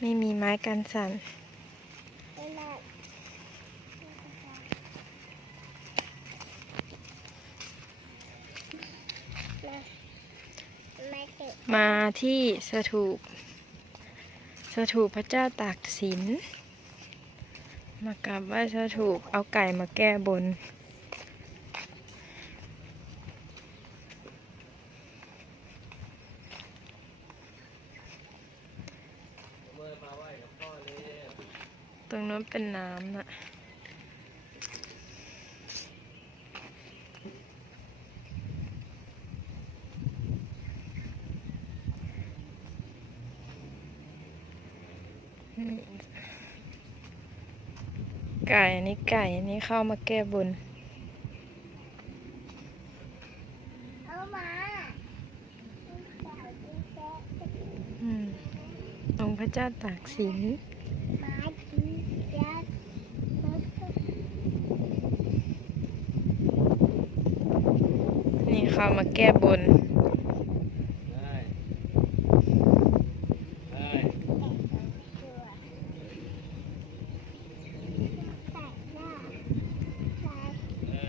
ไม่มีไม้กันสั่นมามาที่สถูป สถูปพระเจ้าตากสิน มากราบไหว้สถูปเอาไก่มาแก้บน ตรงนั้นเป็นน้ำน่ะไก่อันนี้ไก่อันนี้เข้ามาแก้บนเอามา อืมอง ค์พระเจ้าตากสินนี่เขามาแก้บน ได้ได้ ตัวใส่หน้าใส่ ได้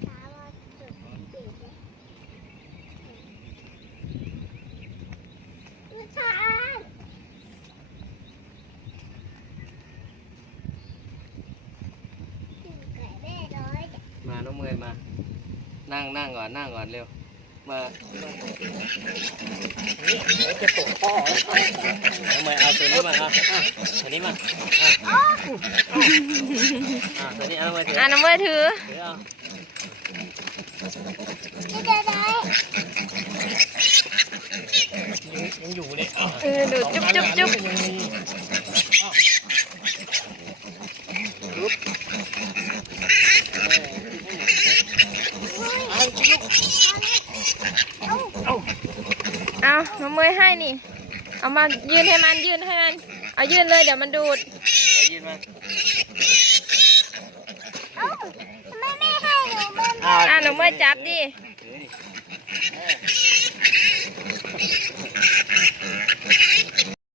ขามาจุดติดเลยไม่ใช่ไก่แม่ร้อยจ้ะ มา น้องเมยมา นั่งนั่งก่อนนั่งก่อนเร็ว มาจะตกพ่อน้องเมยเอาตัวนี้มาเอาอะตัวนี้มาอะอะตัวนี้เอามาถืออ่าน้ำมือถือถือเอาจะได้ได้ยังอยู่เลยเอาเออดูดจุ๊บจุ๊บจุ๊บ มาเมยให้นี่ เอามายืนให้มันยืนให้มัน เอายืนเลยเดี๋ยวมันดูดยืนมาทไม่ให้หนูมันอหนูเมยจับดิ